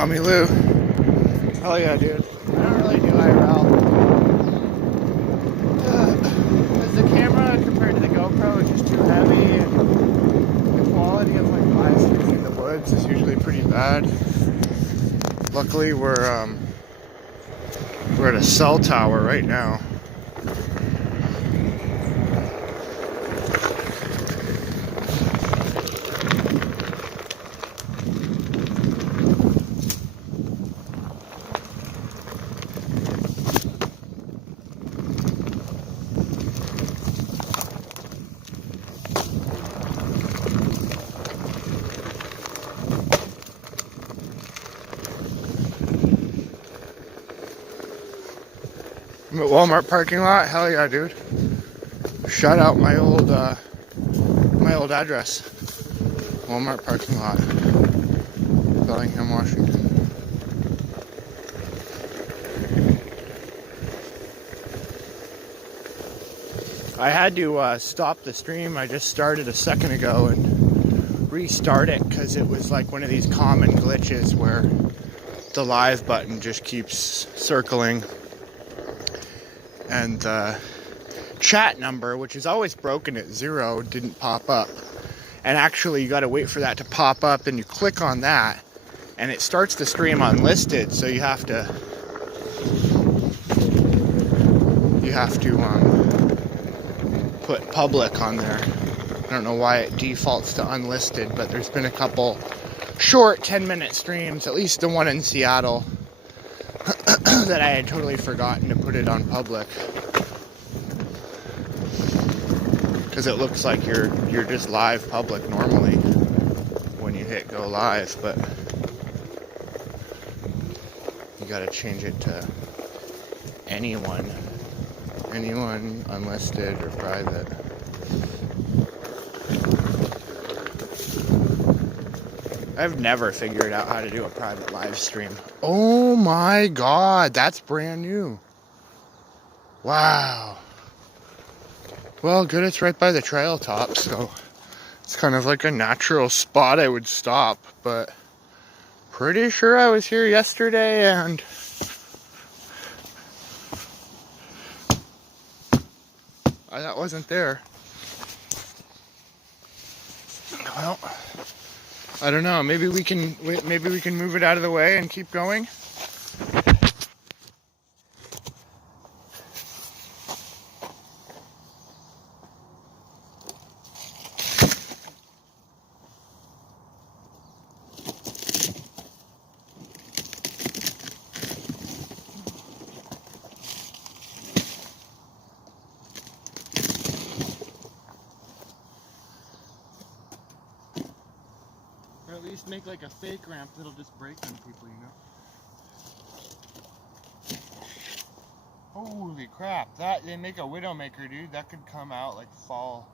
Tommy Lou. Hell yeah, dude. I don't really do IRL. Because the camera compared to the GoPro is just too heavy, and the quality of like live streaming in the woods is usually pretty bad. Luckily, we're at a cell tower right now. I'm at Walmart parking lot. Hell yeah, dude. Shout out my old address. Walmart parking lot. Bellingham, Washington. I had to stop the stream I just started a second ago and restart it because it was like one of these common glitches where the live button just keeps circling. And the chat number, which is always broken at 0, didn't pop up. And actually, you got to wait for that to pop up, and you click on that, and it starts the stream unlisted. So you have to put public on there. I don't know why it defaults to unlisted, but there's been a couple short 10-minute streams, at least the one in Seattle, that I had totally forgotten to put it on public, because it looks like you're just live public normally when you hit go live, but you got to change it to anyone unlisted or private. I've never figured out how to do a private live stream. Oh my god, that's brand new. Wow. Well, good, it's right by the trail top, so it's kind of like a natural spot I would stop, but pretty sure I was here yesterday and that wasn't there. Well, I don't know. Maybe we can move it out of the way and keep going. Or at least make like a fake ramp that'll just break on people, you know? Holy crap, they make a Widowmaker, dude. That could come out like fall.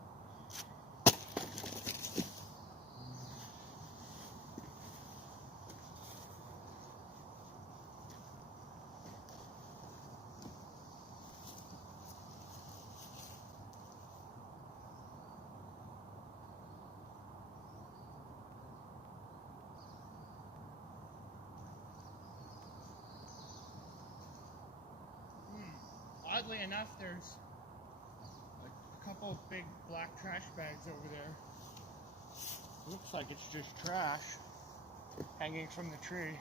Oddly enough, there's a couple big black trash bags over there. Looks like it's just trash hanging from the tree.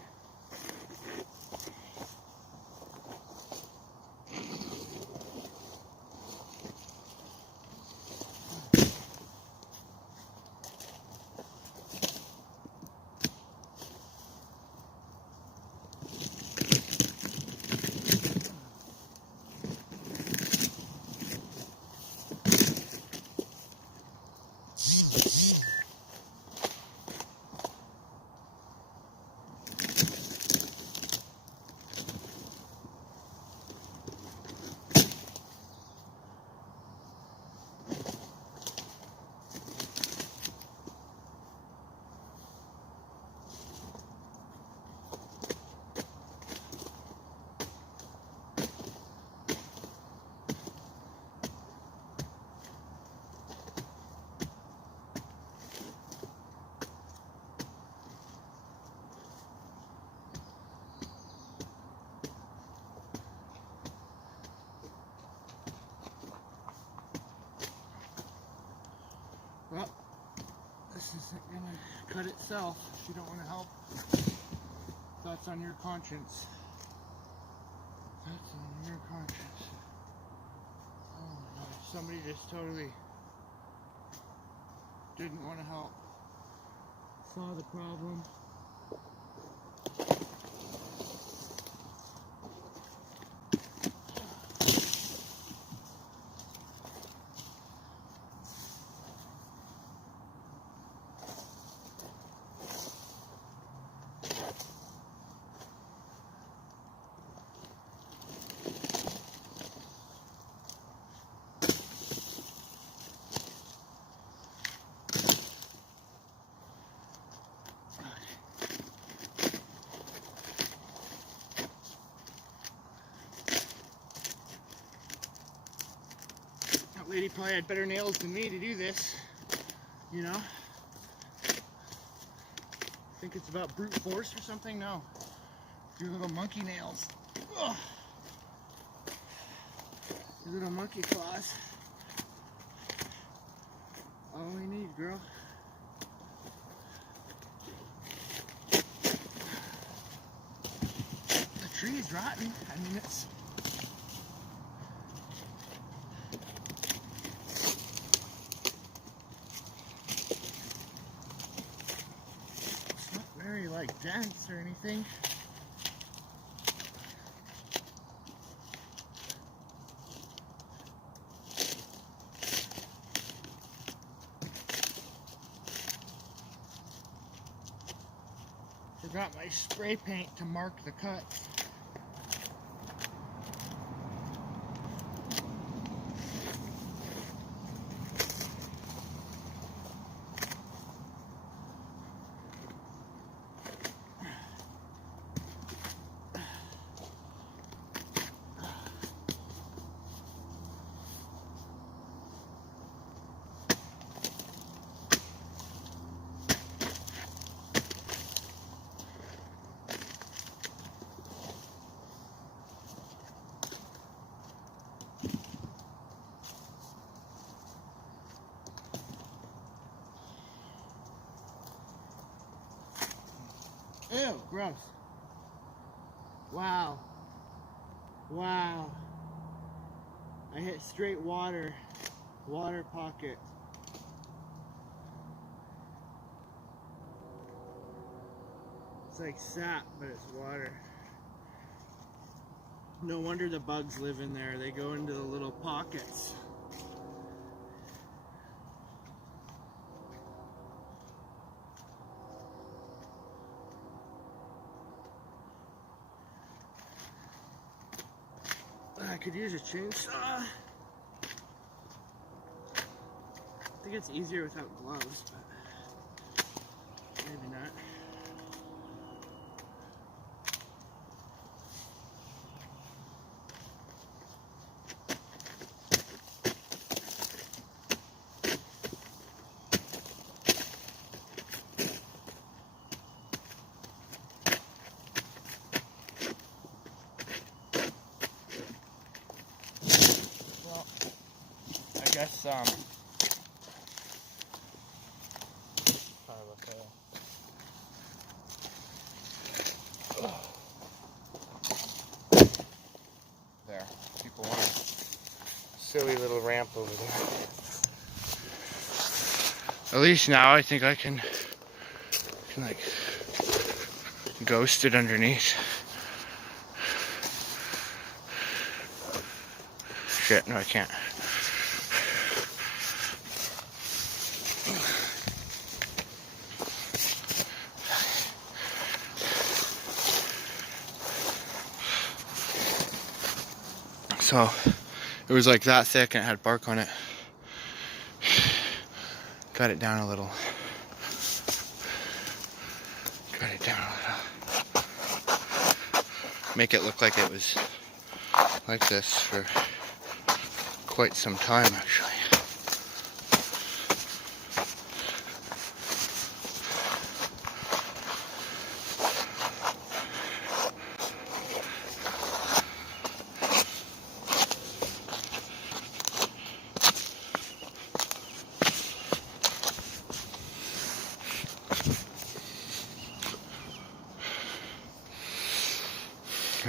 yourself if you don't want to help. That's on your conscience. That's on your conscience. Oh my gosh, somebody just totally didn't want to help. Saw the problem. That lady probably had better nails than me to do this, you know? Think it's about brute force or something? No. Your little monkey nails. Ugh. Your little monkey claws. All we need, girl. The tree is rotten. I mean, it's... very like dense or anything. Forgot my spray paint to mark the cuts. Ew, gross. Wow. Wow. I hit straight water. Water pocket. It's like sap, but it's water. No wonder the bugs live in there. They go into the little pockets. I could use a chainsaw. I think it's easier without gloves, but maybe not. I guess kind of okay. There, people want a silly little ramp over there. At least now I think I can like ghost it underneath. Shit, no I can't. So it was like that thick and it had bark on it. Cut it down a little. Cut it down a little. Make it look like it was like this for quite some time actually.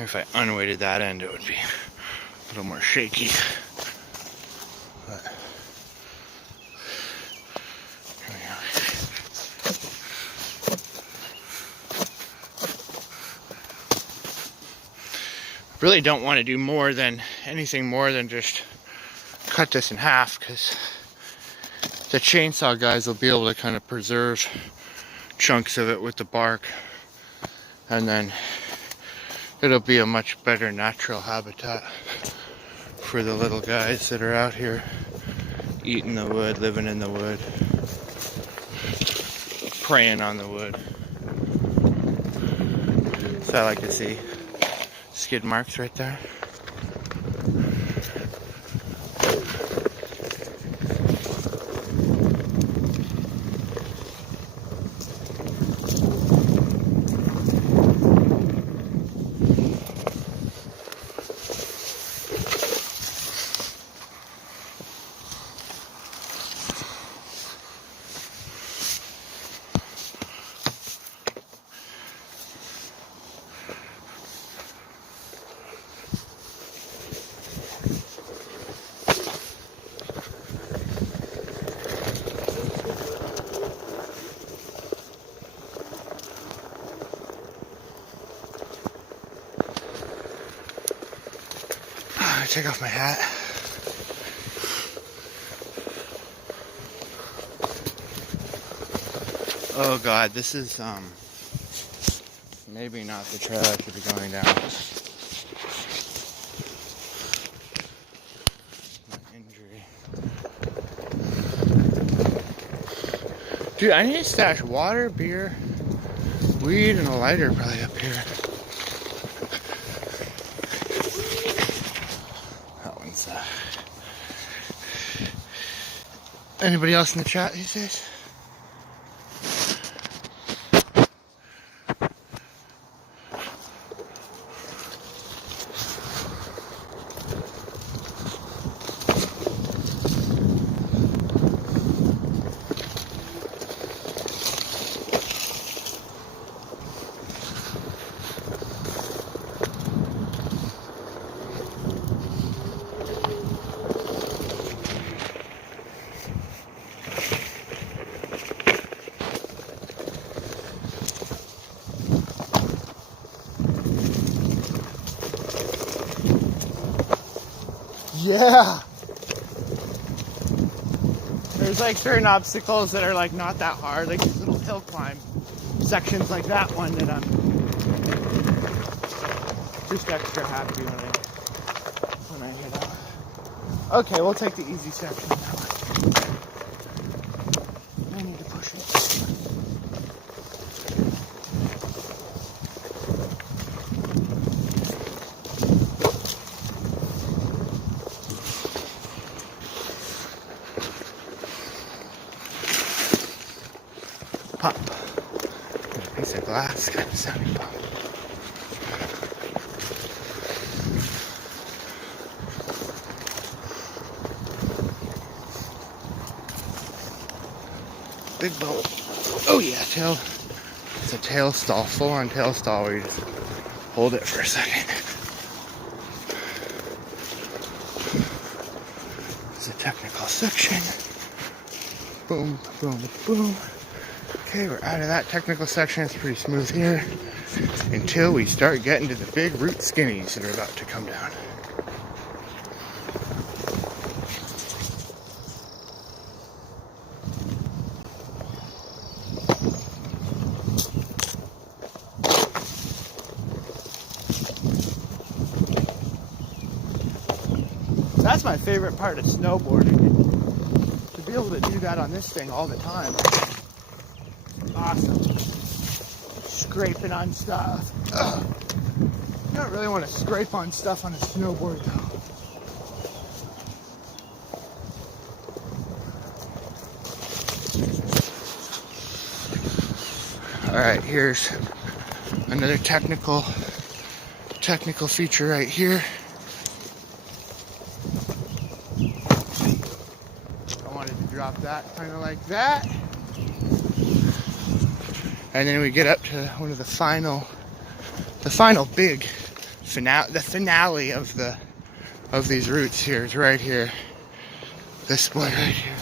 If I unweighted that end, it would be a little more shaky. But here we go. Really don't want to do anything more than just cut this in half, because the chainsaw guys will be able to kind of preserve chunks of it with the bark, and then it'll be a much better natural habitat for the little guys that are out here eating the wood, living in the wood, preying on the wood. So I like to see skid marks right there. Take off my hat. Oh God, this is maybe not the trail I should be going down. My injury. Dude, I need to stash water, beer, weed, and a lighter probably up here. Anybody else in the chat these days? Yeah. There's like certain obstacles that are like not that hard, like these little hill climb sections like that one that I'm just extra happy when I hit out. Okay, we'll take the easy section now. I need to push it. Pop. A piece of glass kind of sounding pop. Big boat. Oh yeah, tail. It's a tail stall, full on tail stall where you just hold it for a second. It's a technical section. Boom, boom, boom. Okay, we're out of that technical section. It's pretty smooth here until we start getting to the big root skinnies that are about to come down. That's my favorite part of snowboarding. To be able to do that on this thing all the time. Awesome. Scraping on stuff. Ugh. You don't really want to scrape on stuff on a snowboard though. Alright, here's another technical feature right here. I wanted to drop that kind of like that. And then we get up to one of the final big the finale of these routes here is right here. This boy right here.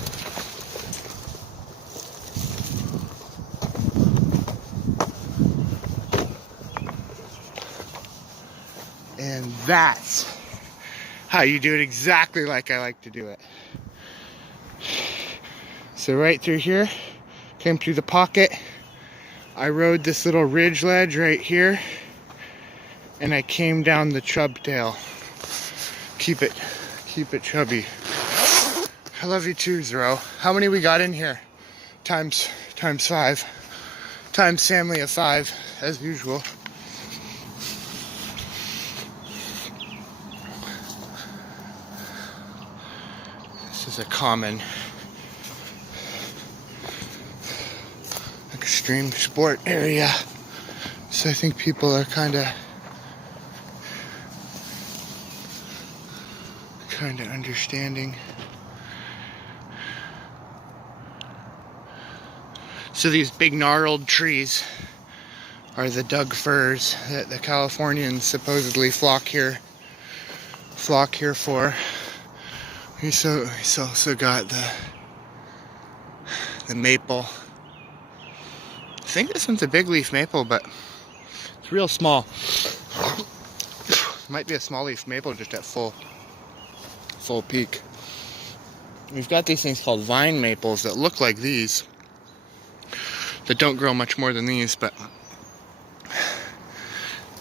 And that's how you do it exactly like I like to do it. So right through here, came through the pocket. I rode this little ridge ledge right here, and I came down the chub tail. Keep it chubby. I love you too, Zero. How many we got in here? Times 5. Times family of 5, as usual. This is a common extreme sport area. So I think people are kind of understanding. So these big gnarled trees are the Doug firs that the Californians supposedly flock here for. We also got the maple. I think this one's a big leaf maple, but it's real small. Might be a small leaf maple just at full peak. We've got these things called vine maples that look like these, that don't grow much more than these, but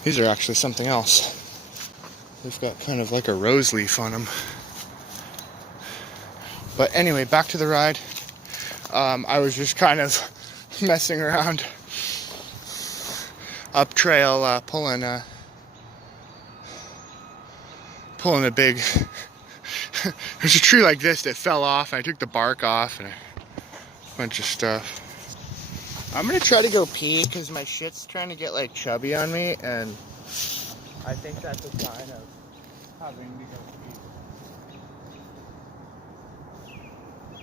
these are actually something else. They've got kind of like a rose leaf on them. But anyway, back to the ride. I was just kind of messing around up trail, pulling a big there's a tree like this that fell off, and I took the bark off and a bunch of stuff. I'm gonna try to go pee because my shit's trying to get like chubby on me, and I think that's a sign of having to go pee.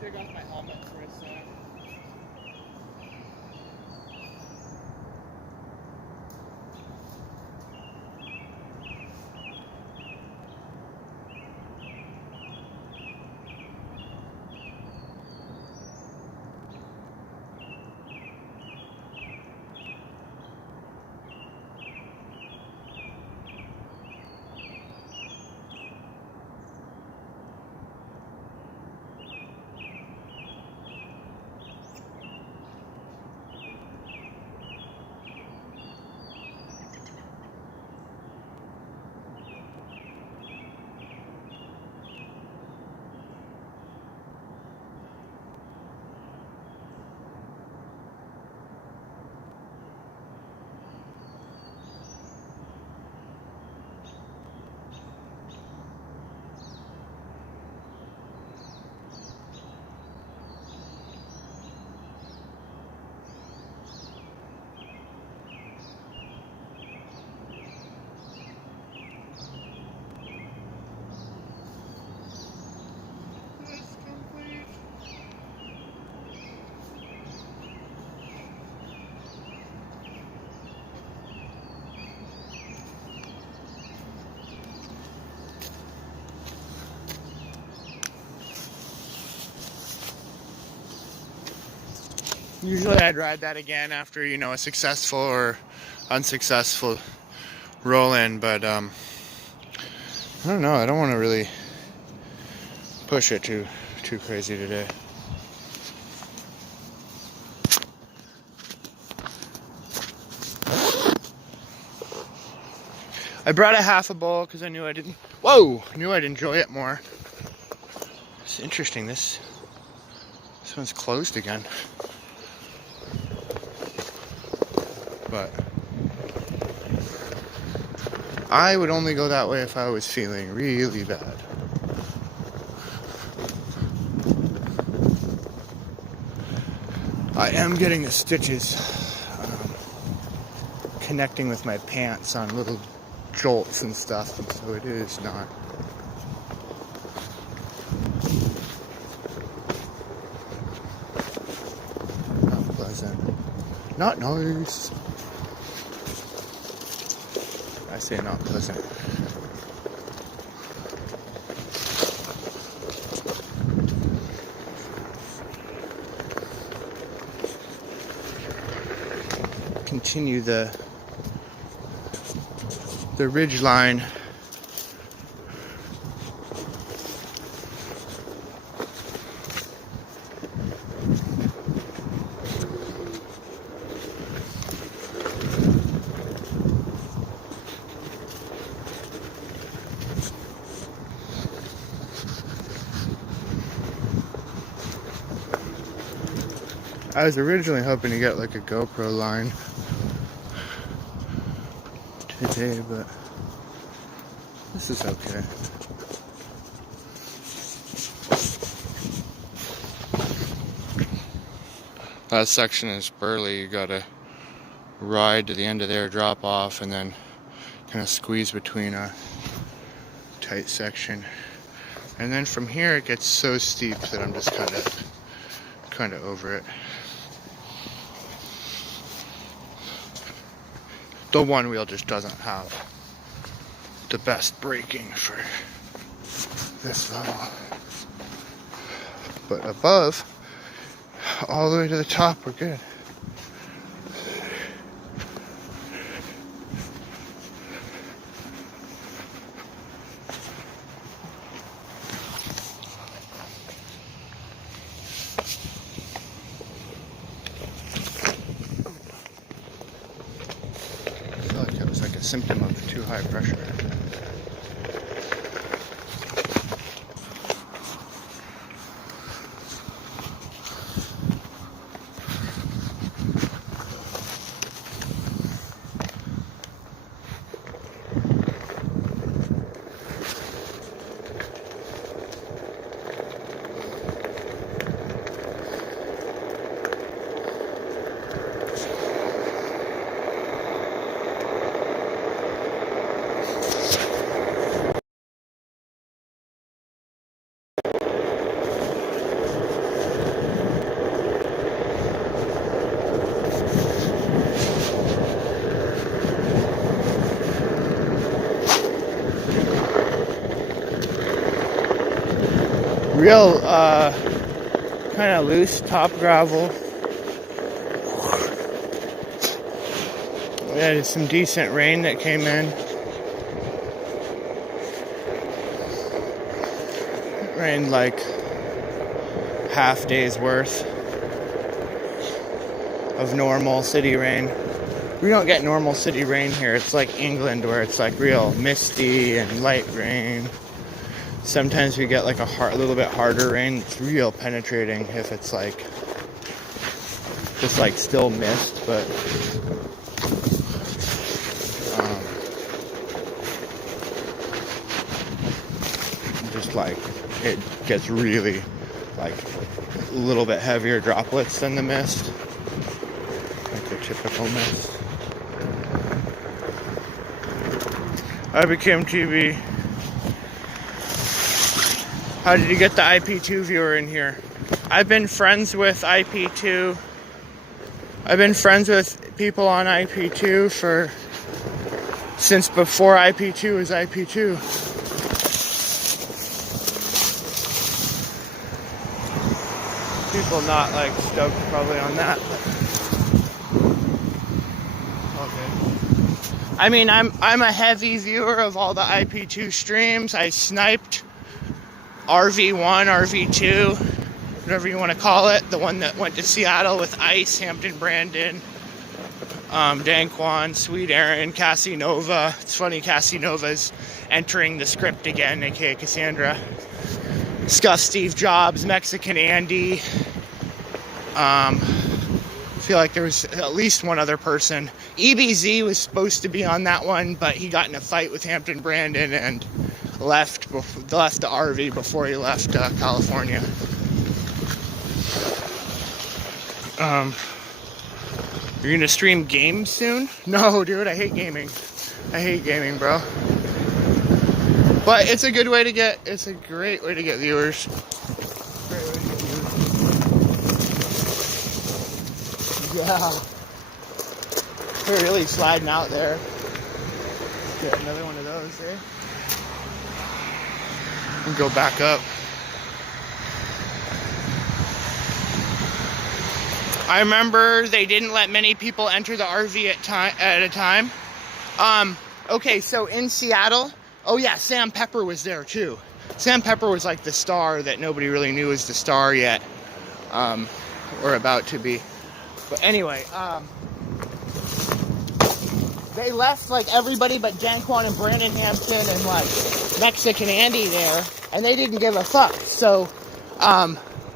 Take off my helmet for a sec. Usually I'd ride that again after, a successful or unsuccessful roll-in, but I don't know. I don't want to really push it too crazy today. I brought a half a bowl because I knew I'd enjoy it more. It's interesting. This one's closed again. But I would only go that way if I was feeling really bad. I am getting the stitches connecting with my pants on little jolts and stuff, and so it is not pleasant. Not nice. I say not pleasant. Continue the ridge line. I was originally hoping to get like a GoPro line today, but this is okay. That section is burly. You gotta ride to the end of there, drop off, and then kind of squeeze between a tight section. And then from here it gets so steep that I'm just kind of over it. The one wheel just doesn't have the best braking for this level. But above, all the way to the top, we're good. Symptom of too high pressure. Real kind of loose top gravel. We had some decent rain that came in. It rained like half day's worth of normal city rain. We don't get normal city rain here. It's like England where it's like real misty and light rain. Sometimes we get like a little bit harder rain. It's real penetrating if it's like just like still mist, but just like it gets really like a little bit heavier droplets than the mist, like the typical mist. I became TV. How did you get the IP2 viewer in here? I've been friends with IP2. I've been friends with people on IP2 since before IP2 was IP2. People not like stoked probably on that. Okay. I mean, I'm a heavy viewer of all the IP2 streams. I sniped RV1, RV2, whatever you want to call it, the one that went to Seattle with Ice, Hampton Brandon, Danquan, Sweet Aaron, Cassie Nova. It's funny, Cassie Nova's entering the script again, aka Cassandra. Scuff Steve Jobs, Mexican Andy. I feel like there was at least one other person. EBZ was supposed to be on that one, but he got in a fight with Hampton Brandon and left the RV before he left California. You're gonna stream games soon? No, dude, I hate gaming. I hate gaming, bro. But it's a good way to get, it's a great way to get viewers. Great way to get viewers. Yeah. They're really sliding out there. Get another one of those, eh? And go back up. I remember they didn't let many people enter the RV at a time. Okay, so in Seattle, oh yeah, Sam Pepper was there too. Sam Pepper was like the star that nobody really knew was the star yet, or about to be. But anyway, they left like everybody but Janquan and Brandon Hampton and like Mexican Andy there, and they didn't give a fuck. So,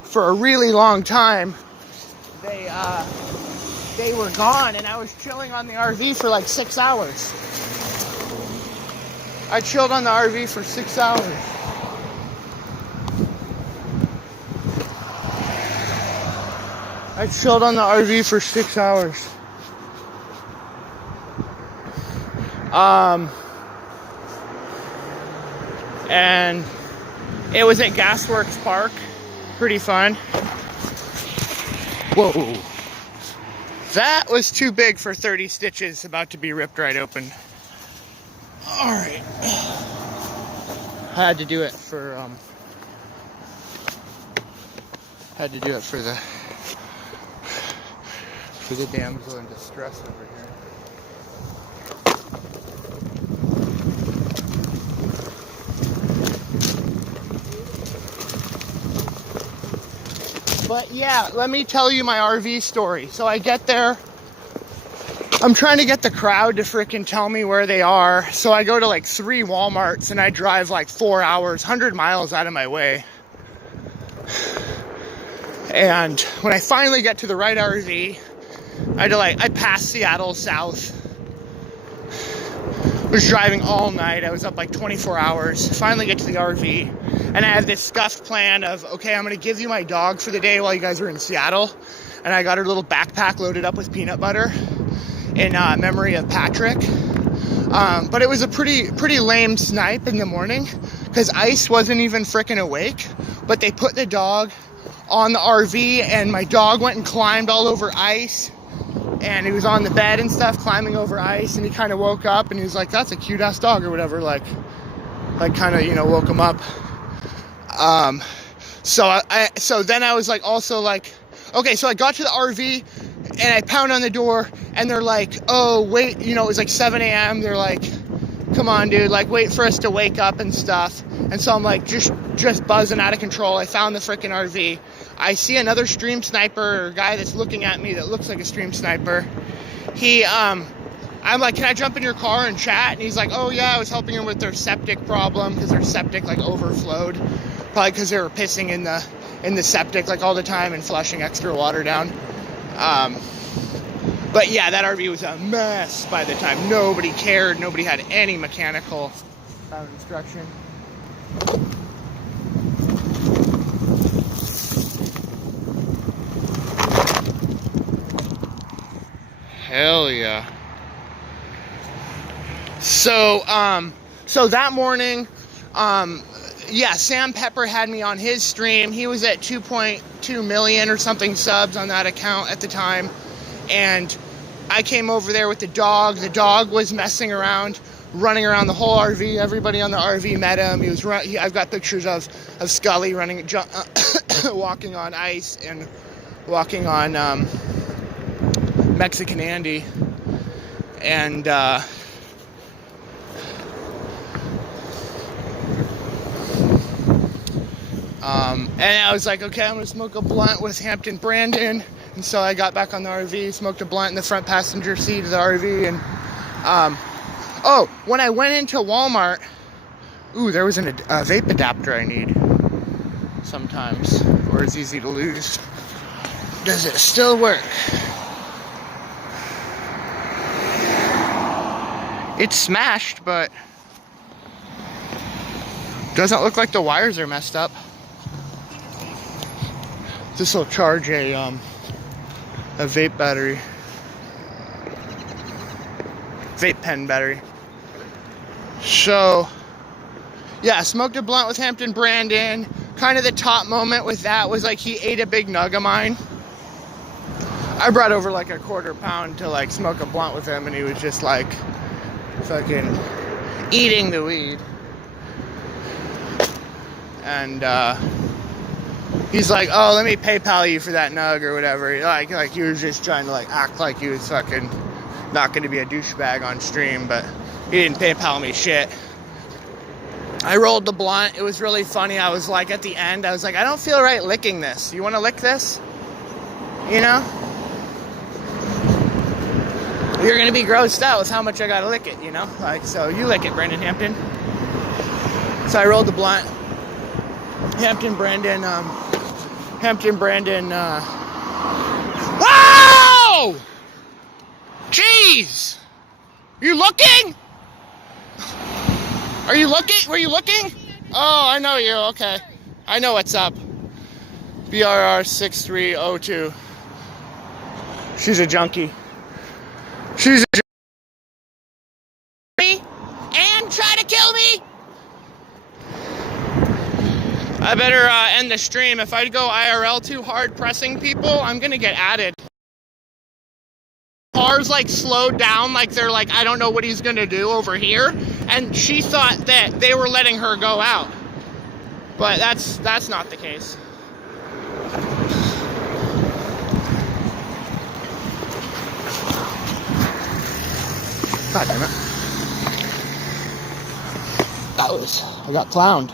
for a really long time, they were gone, and I was chilling on the RV for like 6 hours. I chilled on the RV for 6 hours. I chilled on the RV for 6 hours. And it was at Gasworks Park. Pretty fun. Whoa. That was too big for 30 stitches about to be ripped right open. Alright. I had to do it for, for the damsel in distress over here. But yeah, let me tell you my RV story. So I get there. I'm trying to get the crowd to freaking tell me where they are. So I go to like 3 Walmarts and I drive like 4 hours, 100 miles out of my way. And when I finally get to the right RV, I passed Seattle south. Was driving all night. I was up like 24 hours. Finally get to the RV. And I have this scuffed plan of, okay, I'm going to give you my dog for the day while you guys are in Seattle. And I got her little backpack loaded up with peanut butter in memory of Patrick. But it was a pretty lame snipe in the morning because Ice wasn't even freaking awake. But they put the dog on the RV and my dog went and climbed all over Ice. And he was on the bed and stuff, climbing over Ice, and he kind of woke up, and he was like, that's a cute-ass dog, or whatever, like kind of, woke him up. So then I was like, also like, okay, so I got to the RV, and I pound on the door, and they're like, oh, wait, it was like 7 a.m., they're like, come on, dude, like, wait for us to wake up and stuff. And so I'm like, just buzzing out of control. I found the freaking RV. I see another stream sniper or guy that's looking at me that looks like a stream sniper. I'm like, can I jump in your car and chat? And he's like, oh yeah, I was helping him with their septic problem because their septic like overflowed, probably because they were pissing in the septic like all the time and flushing extra water down. But yeah, that RV was a mess by the time. Nobody cared. Nobody had any mechanical instruction. Hell yeah. So that morning, yeah, Sam Pepper had me on his stream. He was at 2.2 million or something subs on that account at the time. And I came over there with the dog. The dog was messing around, running around the whole RV. Everybody on the RV met him. I've got pictures of Scully running, walking on Ice and walking on Mexican Andy. And and I was like, okay, I'm gonna smoke a blunt with Hampton Brandon. And so I got back on the RV, smoked a blunt in the front passenger seat of the RV, and oh, when I went into Walmart, ooh, there was a vape adapter I need sometimes, or it's easy to lose. Does it still work? It's smashed, but doesn't look like the wires are messed up. This will charge a vape battery. Vape pen battery. So, yeah, smoked a blunt with Hampton Brandon. Kind of the top moment with that was like he ate a big nug of mine. I brought over like a 1/4 pound to like smoke a blunt with him, and he was just like fucking eating the weed. And he's like, oh, let me PayPal you for that nug or whatever. Like he was just trying to like act like he was fucking not going to be a douchebag on stream, but he didn't PayPal me shit. I rolled the blunt. It was really funny. I was like, at the end, I was like, I don't feel right licking this. You want to lick this? You know? You're going to be grossed out with how much I got to lick it, you know? Like, so you lick it, Brandon Hampton. So I rolled the blunt. Hampton Brandon, Whoa! Jeez! You looking? Are you looking? Were you looking? Oh, I know you. Okay. I know what's up. BRR6302. She's a junkie. She's a junkie. And try to kill me? I better end the stream. If I go IRL too hard pressing people, I'm gonna get added. Cars like slowed down, like they're like, I don't know what he's gonna do over here. And she thought that they were letting her go out. But that's not the case. God damn it. I got clowned.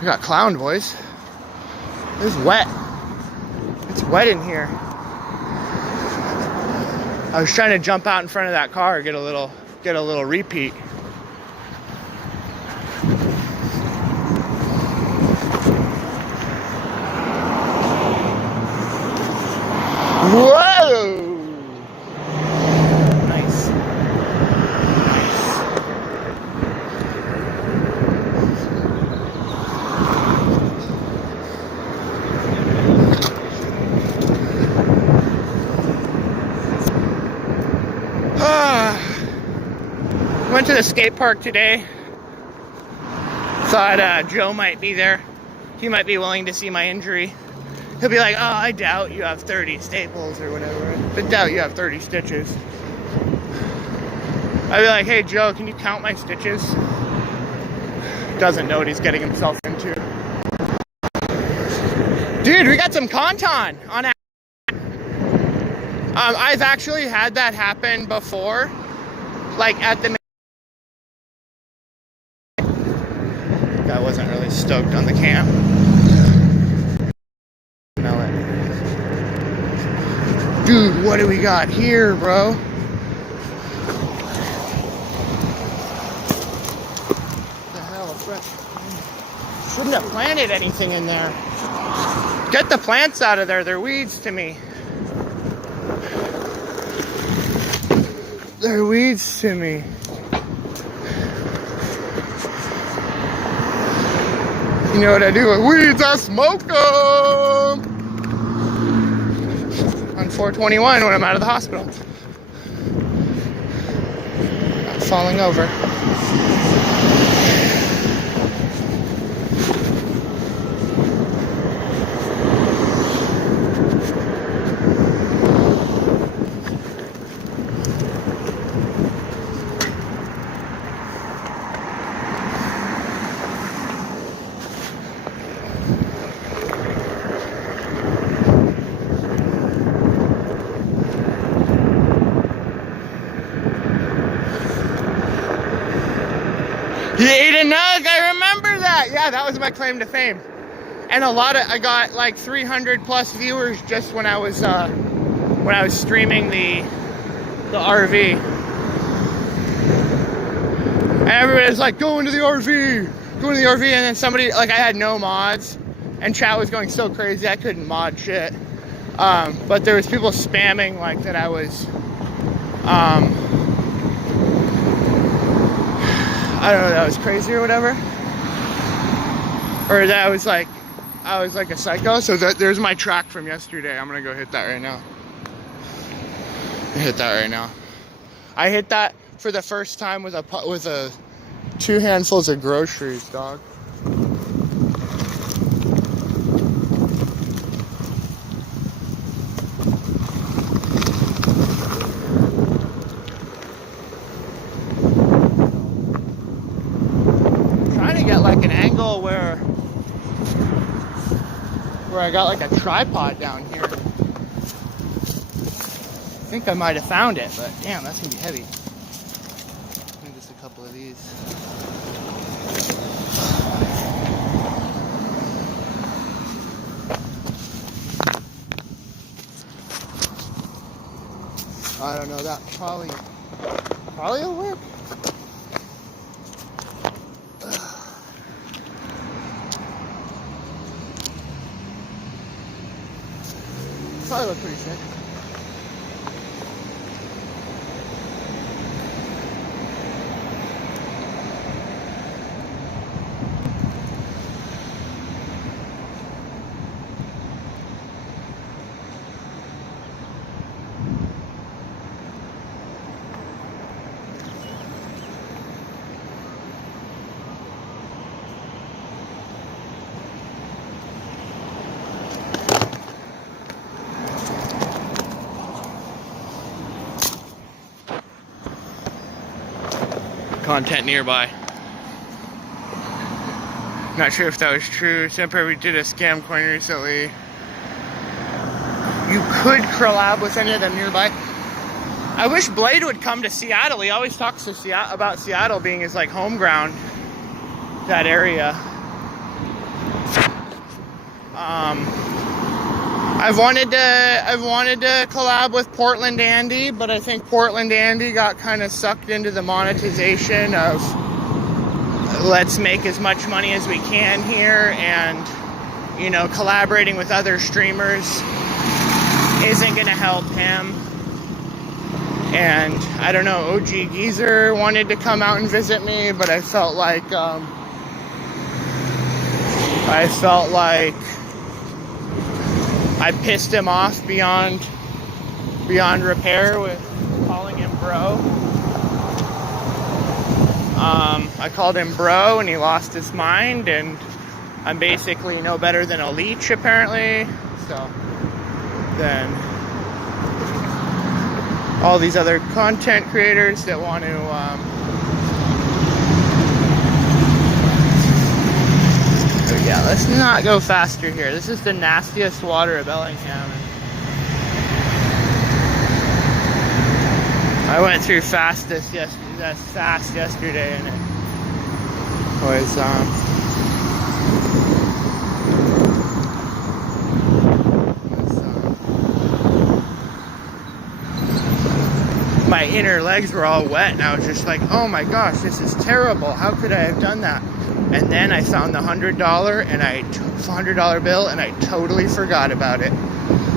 I got clowned, boys. It's wet. It's wet in here. I was trying to jump out in front of that car, get a little repeat. Whoa! Nice. Went to the skate park today. Thought Joe might be there. He might be willing to see my injury. He'll be like, oh, I doubt you have 30 staples or whatever. But doubt you have 30 stitches. I'd be like, hey Joe, can you count my stitches? Doesn't know what he's getting himself into. Dude, we got some content on that. I've actually had that happen before. Like at the... I wasn't really stoked on the camp. Smell it. Dude, what do we got here, bro? What the hell, a fresh... Shouldn't have planted anything in there. Get the plants out of there, they're weeds to me. They're weeds to me. You know what I do with weeds? I smoke them! On 4/21 when I'm out of the hospital. Not falling over. You ate a nug, I remember that. Yeah, that was my claim to fame. And I got like 300 plus viewers just when I was streaming the RV. And everybody's like, go into the RV, and then somebody, like I had no mods, and chat was going so crazy I couldn't mod shit. But there was people spamming like that I was, I don't know, that was crazy or whatever. Or that I was like a psycho. So there's my track from yesterday. I'm gonna go hit that right now. I hit that for the first time with a 2 handfuls of groceries, dog. like an angle where I got like a tripod down here. I think I might have found it, but damn, that's gonna be heavy. Maybe just a couple of these. I don't know, that probably will work. Probably look pretty sick. Content nearby. Not sure if that was true. Semper, we did a scam coin recently. You could collab with any of them nearby. I wish Blade would come to Seattle. He always talks to about Seattle being his like home ground. That area. I've wanted to collab with Portland Andy, but I think Portland Andy got kind of sucked into the monetization of let's make as much money as we can here, and you know, collaborating with other streamers isn't gonna help him. And I don't know, OG Geezer wanted to come out and visit me, but I felt like I pissed him off beyond repair with calling him bro. I called him bro and he lost his mind, and I'm basically no better than a leech apparently. So then all these other content creators that want to yeah, let's not go faster here. This is the nastiest water of Bellingham. I went through fast yesterday, and it was my inner legs were all wet, and I was just like, oh my gosh, this is terrible. How could I have done that? And then I found the $100 bill, and I totally forgot about it.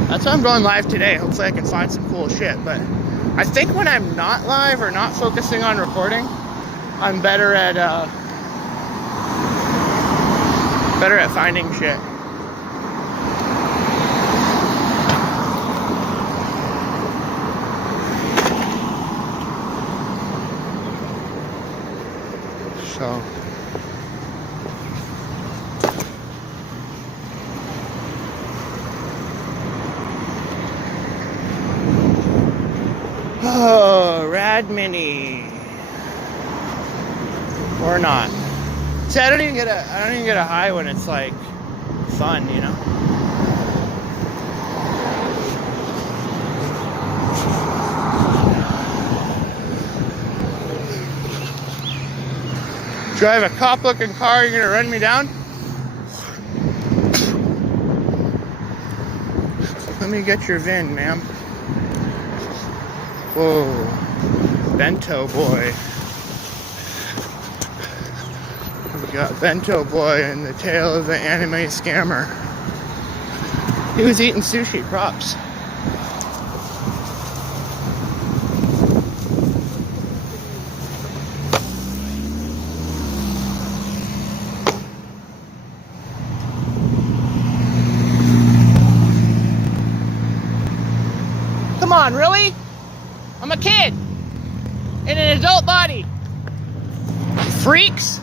That's why I'm going live today. Hopefully I can find some cool shit. But I think when I'm not live or not focusing on recording, I'm better at finding shit. So oh, Rad Mini. Or not. See, I don't even get a high when it's like fun, you know? Drive a cop-looking car, you're gonna run me down? Let me get your VIN, ma'am. Whoa, Bento Boy. We got Bento Boy in the tail of the anime scammer. He was eating sushi, props. Come on, really? I'm a kid in an adult body. Freaks.